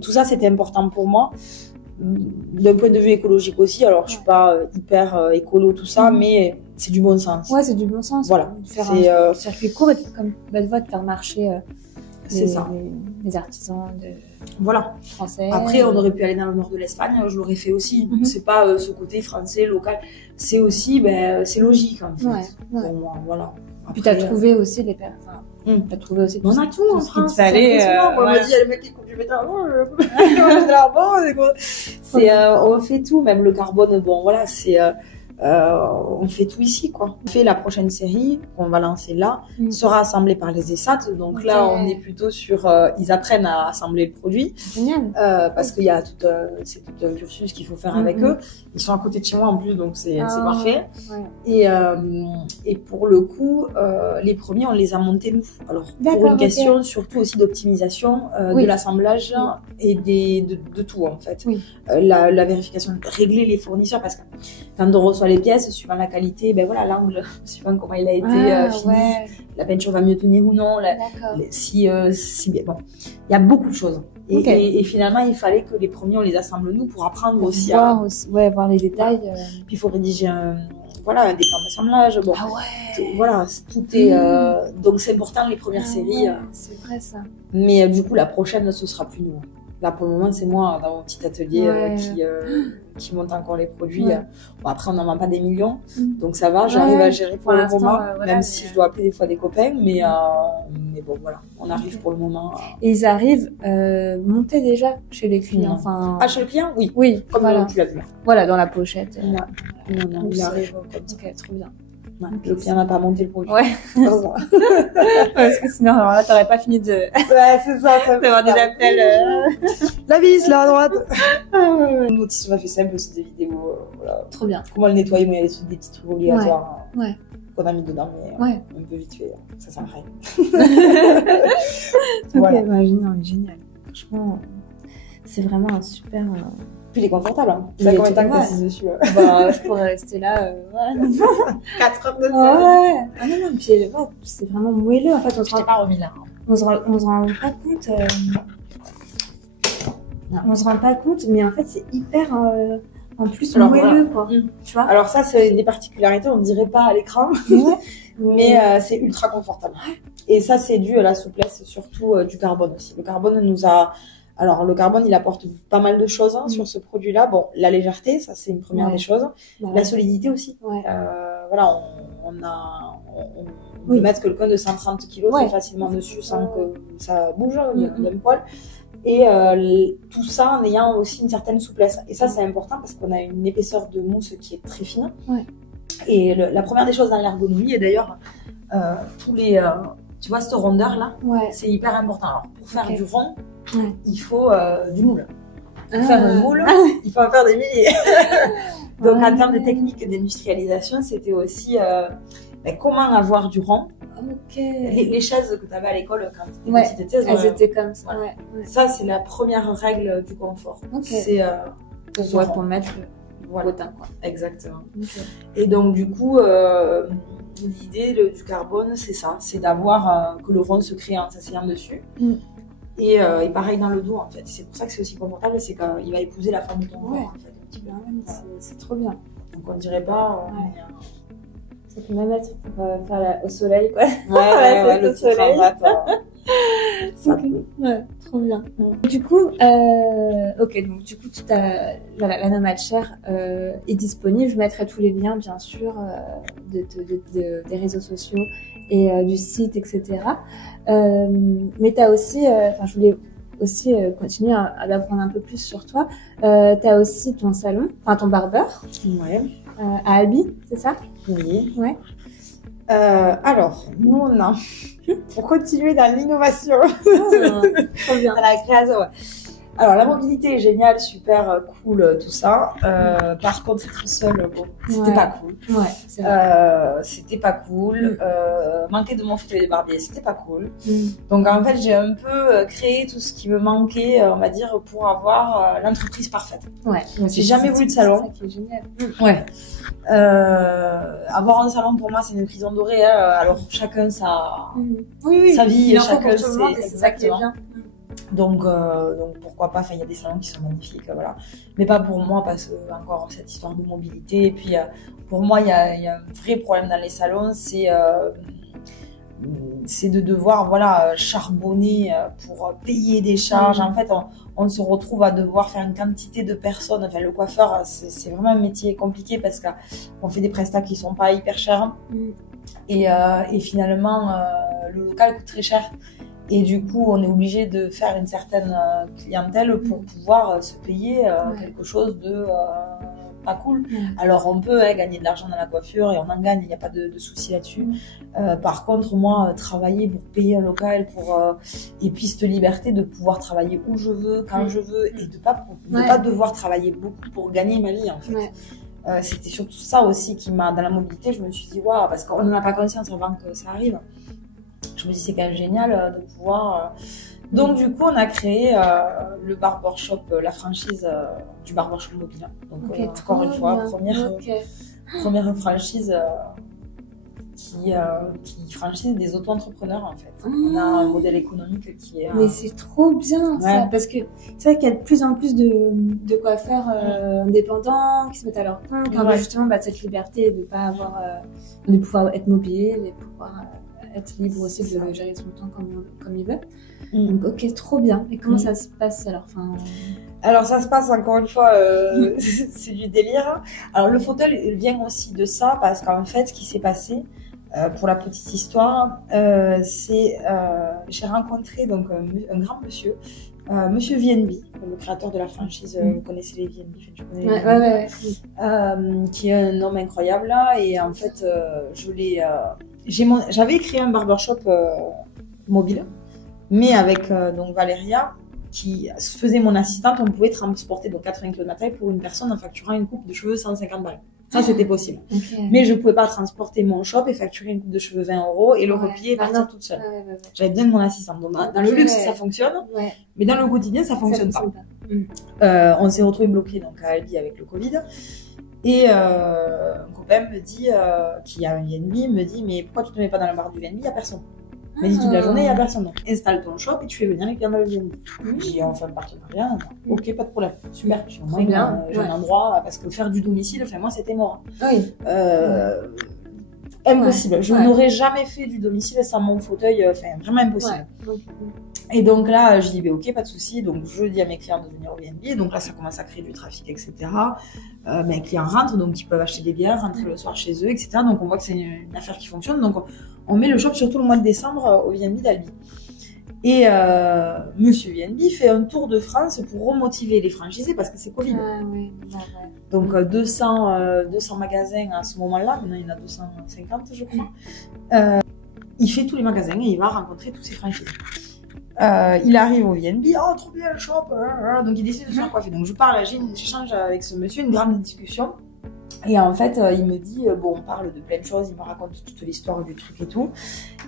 Tout ça, c'était important pour moi. D'un point de vue écologique aussi, alors je suis pas hyper écolo tout ça, mais c'est du bon sens. Ouais, c'est du bon sens. Voilà. Faire un circuit court et comme de faire marcher les artisans français. Après, on aurait pu aller dans le nord de l'Espagne, je l'aurais fait aussi. C'est pas ce côté français, local. C'est aussi, c'est logique en fait. Pour moi, voilà. Puis t'as trouvé aussi les personnes. T'as trouvé aussi on a tout en France. Moi, on me dit, il y a le mec qui coupe du métal. On fait tout, même le carbone. Bon, voilà, on fait tout ici, quoi. On fait la prochaine série qu'on va lancer là, sera assemblée par les ESAT. Donc là, on est plutôt sur, ils apprennent à assembler le produit. Génial. Parce qu'il y a tout un cursus qu'il faut faire avec eux. Ils sont à côté de chez moi en plus, donc c'est parfait. Et pour le coup, les premiers, on les a montés nous. Alors, pour une question surtout aussi d'optimisation de l'assemblage et de tout, en fait. La vérification, régler les fournisseurs, parce que quand on reçoit les pièces, suivant la qualité, l'angle, suivant comment il a été fini, la peinture va mieux tenir ou non, si bien. Bon, il y a beaucoup de choses. Et finalement, il fallait que les premiers, on les assemble nous pour apprendre aussi à voir les détails. Puis il faut rédiger des plans d'assemblage. Bon, tout est. Donc c'est important les premières séries. C'est vrai ça. Mais du coup, la prochaine, ce sera plus nous. Là, pour le moment, c'est moi dans mon petit atelier qui monte encore les produits. Bon, après, on n'en vend pas des millions, donc ça va, j'arrive à gérer pour le moment, même si je dois appeler des fois des copains, mais bon, voilà, on arrive pour le moment. Et ils arrivent montés déjà chez les clients. Chez le client, oui. Oui, comme tu l'as vu là. Voilà, dans la pochette. Non, il arrive comme ça. Ok, trop bien. Le client n'a pas monté le produit. Parce que sinon, alors là, t'aurais pas fini de. C'est ça. D'avoir des appels. La vis, là, à droite. Nous, on a fait simple, c'est des vidéos. Trop bien. Comment le nettoyer, mais il y a des petits trucs obligatoires. Qu'on a mis dedans, mais un peu vite fait. Ça sert à rien. Génial. Franchement, c'est vraiment un super. Puis il est confortable. Il a combien de temps que t'es assise dessus je pourrais rester là. 4 heures de Ah non, puis c'est vraiment moelleux. En fait, je t'ai pas remis là. On se rend pas compte. On se rend pas compte, mais en fait, c'est hyper En plus, Alors, moelleux, voilà. quoi. Tu vois? Alors ça, c'est des particularités, on ne dirait pas à l'écran, Ouais. mais c'est ultra confortable. Et ça, c'est dû à la souplesse, surtout du carbone aussi. Le carbone nous a... Alors, le carbone, il apporte pas mal de choses sur ce produit-là. Bon, la légèreté, ça, c'est une première des choses. La solidité aussi. Ouais. Voilà, on peut mettre quelqu'un de 130 kg très facilement dessus sans que ça bouge d'un poil. Et tout ça en ayant aussi une certaine souplesse. Et ça, c'est important parce qu'on a une épaisseur de mousse qui est très fine. Ouais. Et la première des choses dans l'ergonomie, et d'ailleurs, tous les... tu vois, cette rondeur-là, c'est hyper important. Alors, pour faire du rond, il faut du moule. Pour faire un moule, il faut en faire des milliers. Donc, en termes de technique d'industrialisation, c'était aussi comment avoir du rond. Les chaises que tu avais à l'école quand tu étais petite, elles étaient comme ça. Ouais. Ça, c'est la première règle du confort. C'est pour mettre le bottin. Exactement. Et donc, du coup, l'idée du carbone, c'est ça. C'est d'avoir que le rond se crée en s'asseyant dessus. Et pareil dans le dos, en fait. C'est pour ça que c'est aussi confortable, c'est qu'il va épouser la forme de ton corps, en fait. C'est trop bien. Donc, on dirait pas... Ça peut même être pour faire au soleil, quoi. Le au soleil. Ça peut. Ouais, trop bien. Du coup, donc du coup, la Nomad Chair est disponible. Je mettrai tous les liens, bien sûr, des réseaux sociaux et du site, etc. Mais t'as aussi, je voulais aussi continuer à apprendre un peu plus sur toi. T'as aussi ton salon, ton barbeur. À Albi, c'est ça? Oui. Ouais. Alors, nous on a pour continuer dans l'innovation, trop bien. Dans la création. Alors la mobilité est géniale, super cool, tout ça. Par contre, être seul, c'était pas cool. C'est vrai. C'était pas cool. Manquer de mon fauteuil de barbier, c'était pas cool. Donc en fait, j'ai un peu créé tout ce qui me manquait, on va dire, pour avoir l'entreprise parfaite. J'ai jamais voulu de salon. C'est ça qui est génial. Avoir un salon pour moi, c'est une prison dorée. Alors chacun sa vie, chacun c'est exactement. Donc pourquoi pas, il y a des salons qui sont magnifiques, voilà. Mais pas pour moi, parce que encore cette histoire de mobilité. Et puis pour moi, il y a un vrai problème dans les salons, c'est de devoir charbonner pour payer des charges. En fait, on se retrouve à devoir faire une quantité de personnes. Enfin, le coiffeur, c'est vraiment un métier compliqué parce qu'on fait des prestats qui sont pas hyper chers. Et finalement, le local coûte très cher. Et du coup, on est obligé de faire une certaine clientèle pour pouvoir se payer quelque chose de pas cool. Alors, on peut gagner de l'argent dans la coiffure et on en gagne, il n'y a pas de souci là-dessus. Par contre, moi, travailler pour payer un local et puis cette liberté de pouvoir travailler où je veux, quand je veux et de pas devoir travailler beaucoup pour gagner ma vie, en fait. C'était surtout ça aussi qui m'a, dans la mobilité, je me suis dit, waouh, parce qu'on n'en a pas conscience avant que ça arrive. Je me dis, c'est quand même génial de pouvoir... Donc, du coup, on a créé le barbershop, la franchise du barbershop mobile. Donc, encore une fois, première franchise qui franchise des auto-entrepreneurs, en fait. On a un modèle économique qui est... Mais c'est trop bien, ça, parce que c'est vrai qu'il y a de plus en plus de coiffeurs indépendants qui se mettent à leur compte, qui ont justement cette liberté de pas avoir... de pouvoir être mobile et pouvoir... être libre aussi de gérer son temps comme il veut. Donc, ok, trop bien. Et comment ça se passe alors? Alors, ça se passe encore une fois, c'est du délire. Alors, le fauteuil vient aussi de ça parce qu'en fait, ce qui s'est passé, pour la petite histoire, j'ai rencontré donc un grand monsieur, Monsieur VNB, le créateur de la franchise. Vous connaissez les VNB, tu connais les VNB, qui est un homme incroyable là. Et en fait, j'avais créé un barbershop mobile, mais avec donc Valéria qui faisait mon assistante. On pouvait transporter donc 80 kg de matériel pour une personne en facturant une coupe de cheveux 150 balles. Ça, c'était possible. Mais je pouvais pas transporter mon shop et facturer une coupe de cheveux 20 € et le replier et partir toute seule. J'avais besoin de mon assistante. Donc, dans le luxe, ça fonctionne. Mais dans le quotidien, ça fonctionne pas. On s'est retrouvés bloqués donc à Albi avec le Covid. Et un copain me dit, qui a un VNB, me dit, mais pourquoi tu te mets pas dans le bar du VNB? Il y a personne. m'a dit toute la journée, il n'y a personne. Donc, installe ton shop et tu fais venir les clients de Airbnb. J'ai dit, on fait un partenariat. Ok, pas de problème. Super. J'ai au moins j'ai un endroit, parce que faire du domicile, enfin, moi, c'était mort. Oui. Impossible. Je n'aurais jamais fait du domicile sans mon fauteuil, enfin, vraiment impossible. Et donc là, je dis, bah, ok, pas de souci. Donc, je dis à mes clients de venir au Airbnb. Donc là, ça commence à créer du trafic, etc. Mes clients rentrent, donc ils peuvent acheter des biens, rentrer le soir chez eux, etc. Donc, on voit que c'est une affaire qui fonctionne. Donc, on met le shop surtout le mois de décembre au Airbnb d'Albi. Et Monsieur Airbnb fait un tour de France pour remotiver les franchisés parce que c'est Covid. Donc 200 magasins à ce moment-là, maintenant il y en a 250 je crois. Il fait tous les magasins et il va rencontrer tous ses franchisés. Il arrive au Airbnb, oh trop bien le shop, donc il décide de se faire coiffer. Donc je parle, j'échange avec ce monsieur, une grande discussion. Et en fait, il me dit, bon, on parle de plein de choses, il me raconte toute l'histoire du truc et tout.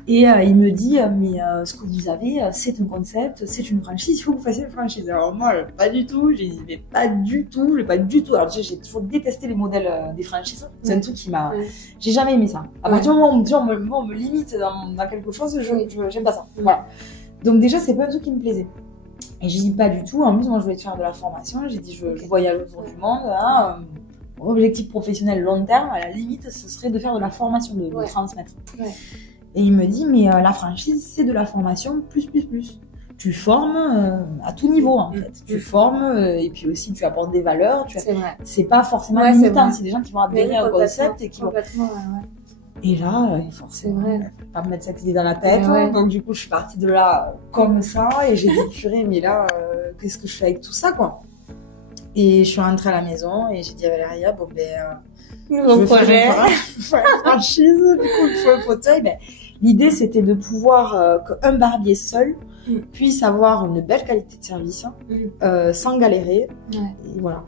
Et il me dit, mais ce que vous avez, c'est un concept, c'est une franchise, il faut que vous fassiez une franchise. Alors moi, pas du tout, j'ai dit, mais pas du tout. Alors déjà, j'ai toujours détesté les modèles des franchises. C'est un truc qui m'a... J'ai jamais aimé ça. À partir du moment où on me limite dans quelque chose, j'aime pas ça. Voilà. Donc déjà, c'est pas un truc qui me plaisait. Et j'ai dit, pas du tout. En plus, moi, je voulais faire de la formation. J'ai dit, je voyage autour du monde, hein, objectif professionnel long terme, à la limite, ce serait de faire de la formation, de transmettre. Et il me dit, mais la franchise, c'est de la formation plus. Tu formes à tout niveau, en fait. Tu formes, et puis aussi, tu apportes des valeurs. C'est pas forcément limitant. C'est des gens qui vont adhérer au concept et qui vont... Et là, forcément, pas me mettre cette idée dans la tête. Donc, du coup, je suis partie de là comme ça, et j'ai dit, purée, mais là, qu'est-ce que je fais avec tout ça, quoi? Et je suis rentrée à la maison et j'ai dit à Valéria, bon ben, nouveau projet, faire une franchise, du coup il faut un fauteuil. Ben, l'idée c'était de pouvoir qu'un barbier seul puisse avoir une belle qualité de service, sans galérer. Et voilà.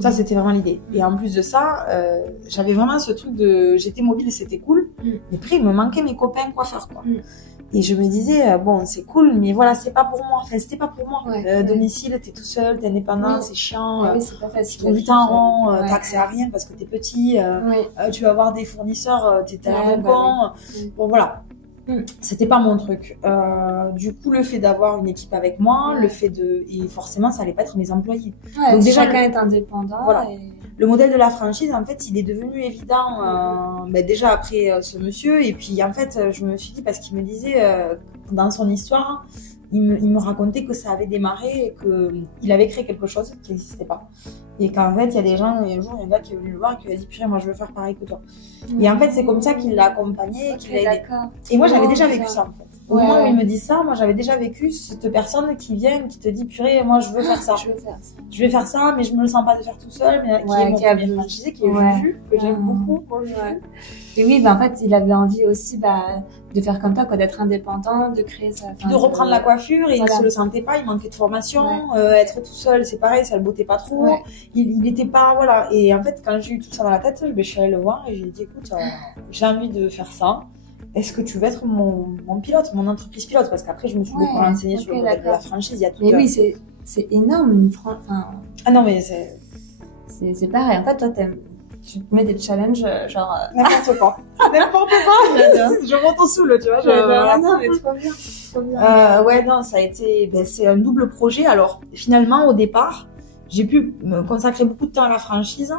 Ça c'était vraiment l'idée. Et en plus de ça, j'avais vraiment ce truc de, j'étais mobile et c'était cool. Mais après il me manquait mes copains coiffeurs, quoi. Et je me disais, bon, c'est cool, mais voilà, c'est pas pour moi. Enfin, c'était pas pour moi. Domicile, t'es tout seul, t'es indépendant, c'est chiant. C'est pas facile. Tu tournes en rond, t'as accès à rien parce que t'es petit. Tu vas avoir des fournisseurs, t'es à un bon. Bon, voilà. C'était pas mon truc. Du coup, le fait d'avoir une équipe avec moi, le fait de... Et forcément, ça allait pas être mes employés. Donc déjà, chacun est indépendant. Voilà. Le modèle de la franchise, en fait, il est devenu évident déjà après ce monsieur. Et puis, en fait, je me suis dit, parce qu'il me disait, dans son histoire, il me racontait que ça avait démarré et qu'il avait créé quelque chose qui n'existait pas. Et qu'en fait, il y a des gens, et un jour, il y a un gars qui est venu le voir et qui lui a dit, purée, moi, je veux faire pareil que toi. Et en fait, c'est comme ça qu'il l'a accompagné et qu'il l'a aidé. Et moi, j'avais déjà vécu ça, en fait. Au moment où il me dit ça, moi j'avais déjà vécu cette personne qui vient, qui te dit purée, moi je veux faire ça. Je vais faire ça, mais je me le sens pas de faire tout seul, mais qui est bien franchisé, qui est Juju, que j'aime beaucoup. Et oui, en fait, il avait envie aussi de faire comme toi, quoi, d'être indépendant, de créer ça. De reprendre la coifure, et il se le sentait pas, il manquait de formation, être tout seul, c'est pareil, ça le bottait pas trop. Il était pas, voilà. Et en fait, quand j'ai eu tout ça dans la tête, je suis allée le voir et j'ai dit, écoute, j'ai envie de faire ça. Est-ce que tu veux être mon pilote, mon entreprise pilote? Parce qu'après, je me suis beaucoup renseignée sur le modèle de la franchise. Il y a tout. Mais oui, c'est énorme. Ah non, mais c'est pareil. En fait, toi, tu te mets des challenges, genre... N'importe quoi. N'importe quoi. Je monte au soule, tu vois. Non, mais trop bien. Trop bien. Non, ça a été... c'est un double projet. Alors, finalement, au départ, j'ai pu me consacrer beaucoup de temps à la franchise.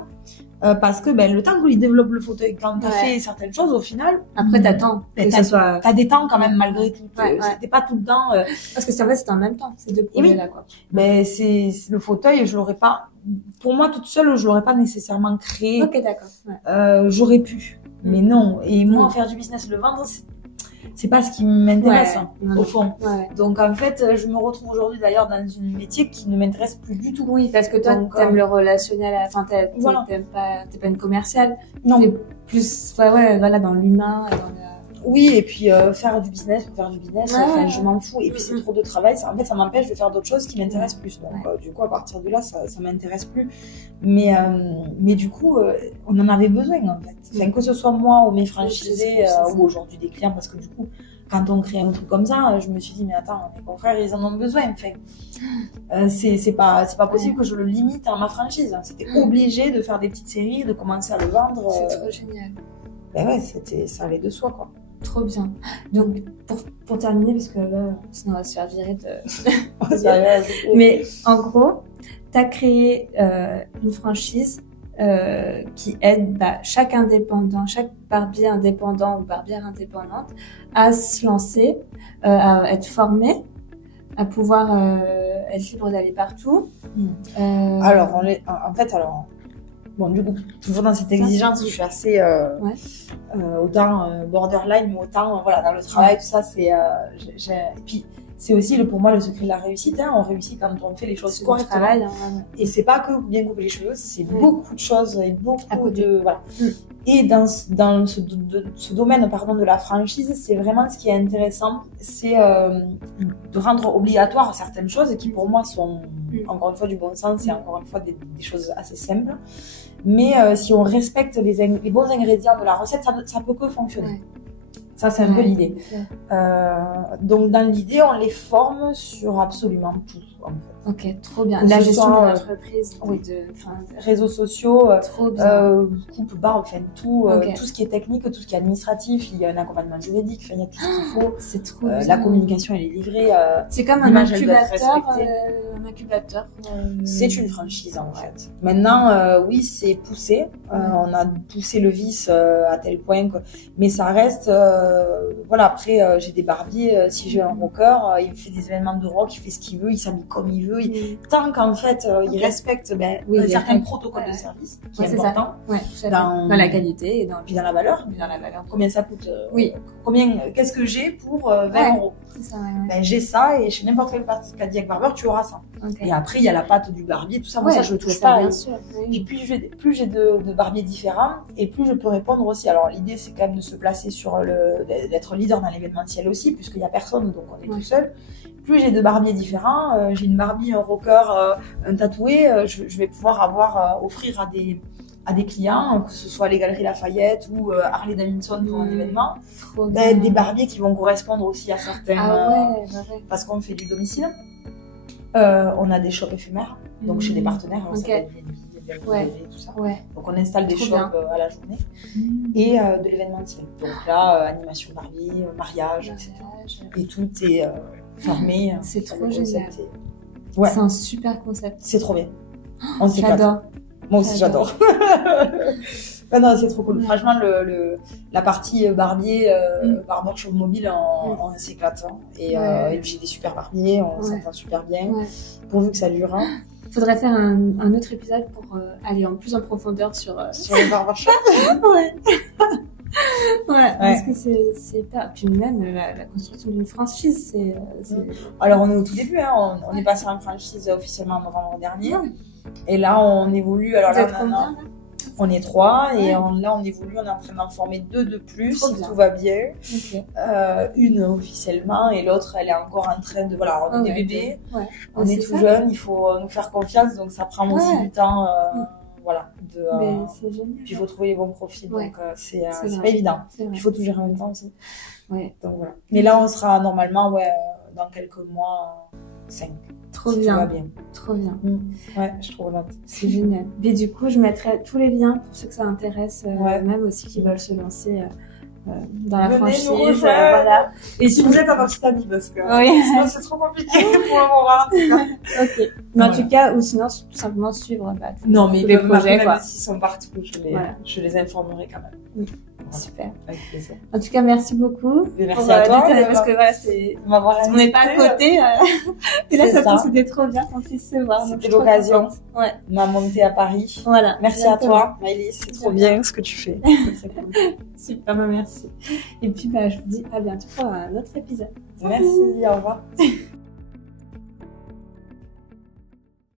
Parce que le temps que lui développe le fauteuil, quand t'as fait certaines choses, au final... Après, t'attends. T'as des temps quand même, malgré tout. C'était pas tout le temps... Parce que c'est vrai, c'était en même temps, ces deux projets-là, quoi. Mais c'est le fauteuil, je l'aurais pas... Pour moi, toute seule, je l'aurais pas nécessairement créé. Ok, d'accord. J'aurais pu. Mais non. Et moi, faire du business, le vendre, c'est pas ce qui m'intéresse, au fond. Donc, en fait, je me retrouve aujourd'hui, d'ailleurs, dans un métier qui ne m'intéresse plus du tout. Oui, parce que toi, t'aimes le relationnel, enfin, t'es pas une commerciale. Non. T'es plus, voilà, dans l'humain, Oui, et puis faire du business pour faire du business, je m'en fous. Et puis c'est trop de travail, en fait ça m'empêche de faire d'autres choses qui m'intéressent plus. Donc du coup à partir de là ça m'intéresse plus. Mais du coup on en avait besoin en fait. Enfin, que ce soit moi ou mes franchisés ou aujourd'hui des clients, parce que du coup quand on crée un truc comme ça, je me suis dit mais attends, mes confrères ils en ont besoin. Enfin, c'est pas possible que je le limite à ma franchise. C'était obligé de faire des petites séries, de commencer à le vendre. C'est trop génial. Ben ouais, ça allait de soi quoi. Trop bien. Donc, pour terminer, parce que là, sinon on va se faire virer de... On va se faire virer. Mais en gros, tu as créé une franchise qui aide chaque indépendant, chaque barbier indépendant ou barbière indépendante à se lancer, à être formé, à pouvoir être libre d'aller partout. Alors, bon, du coup, toujours dans cette exigence, je suis assez autant borderline, mais autant voilà, dans le travail, tout ça, c'est. Et puis, c'est aussi pour moi le secret de la réussite. Hein. On réussit quand on fait les choses correctement. Travail, hein, et c'est pas que bien couper les cheveux, c'est beaucoup de choses et beaucoup de. Voilà. Et dans ce domaine de la franchise, c'est vraiment ce qui est intéressant, c'est de rendre obligatoire certaines choses qui pour moi sont encore une fois du bon sens et encore une fois des choses assez simples. Mais si on respecte les bons ingrédients de la recette, ça peut que fonctionner. Ouais. Ça, c'est un peu l'idée. Donc, dans l'idée, on les forme sur absolument tout, en fait. Ok, trop bien. La gestion de l'entreprise, réseaux sociaux, trop bien. coupe, barre, enfin tout ce qui est technique, tout ce qui est administratif, il y a un accompagnement juridique, il y a tout ce qu'il faut. C'est trop bien. La communication, elle est livrée. C'est comme un incubateur. C'est une franchise, en fait. Maintenant, oui, c'est poussé. On a poussé le vice à tel point que... Mais ça reste... voilà, après, j'ai des barbiers. Si j'ai un rocker, il fait des événements de rock, il fait ce qu'il veut, il s'habille comme il veut. Tant qu'en fait, il respecte un certain protocole de service qui est important. Dans la qualité et puis dans la valeur. Combien ça coûte qu'est-ce que j'ai pour 20 €? C'est ça, j'ai ça et chez n'importe quelle partie Cadillac Barber, tu auras ça. Et après, il y a la pâte du barbier, tout ça. Moi, ça, je le touche pas. Bien sûr. Et puis, plus j'ai de barbiers différents et plus je peux répondre aussi. Alors, l'idée, c'est quand même de se placer d'être leader dans l'événementiel aussi, puisqu'il y a personne, donc on est tout seul. Plus j'ai de barbiers différents, j'ai une barbie, un rocker, un tatoué, je vais pouvoir offrir à des clients, que ce soit les Galeries Lafayette ou Harley Davidson pour un événement, des barbiers qui vont correspondre aussi à certains, parce qu'on fait du domicile. On a des shops éphémères, donc chez des partenaires, ça peut être et tout ça. Donc on installe des shops à la journée et de l'événementiel. Donc là, animation barbier, mariage, etc. Et tout est fermé. C'est trop génial. Ouais. C'est un super concept. C'est trop bien. J'adore. Moi aussi, j'adore. Non, c'est trop cool. Franchement, la partie barbier, barbershop mobile, on s'éclate. Et puis j'ai des super barbiers, on s'entend super bien. Pourvu que ça dure. Faudrait faire un autre épisode pour aller en plus en profondeur sur les barbershops. Parce que c'est pas. Puis même la construction d'une franchise, c'est. Alors on est au tout début, hein. On est passé en franchise officiellement en novembre dernier. Et là on évolue. Alors là, on est 3 et là on évolue, on est en train d'en former 2 de plus, si tout va bien. Une officiellement et l'autre elle est encore en train de... Voilà, on est des bébés, on est tout jeune, il faut nous faire confiance, donc ça prend aussi du temps. Voilà. C'est génial. Puis il faut trouver les bons profils, donc c'est pas évident. Il faut tout gérer en même temps aussi. Donc, voilà. Mais là on sera normalement dans quelques mois 5. Trop bien. Tout va bien. Trop bien. Ouais, je trouve hâte. C'est génial. Et du coup, je mettrai tous les liens pour ceux que ça intéresse, même aussi qui veulent se lancer dans la franchise. Voilà. Et si vous êtes en Occitanie, parce que sinon c'est trop compliqué pour le moment. Mais en tout cas, ou sinon tout simplement suivre tous les projets. Même s'ils sont partout, je les informerai quand même. Voilà. Super. Avec plaisir. En tout cas, merci beaucoup. Merci à toi. Parce que on n'est pas à côté. Et là, c'était trop bien qu'on puisse se voir. C'était l'occasion. Ma montée à Paris. Voilà. Merci à toi, Maëlys. C'est trop bien ce que tu fais. Super, merci. Et puis, je vous dis à bientôt pour un autre épisode. Merci, au revoir.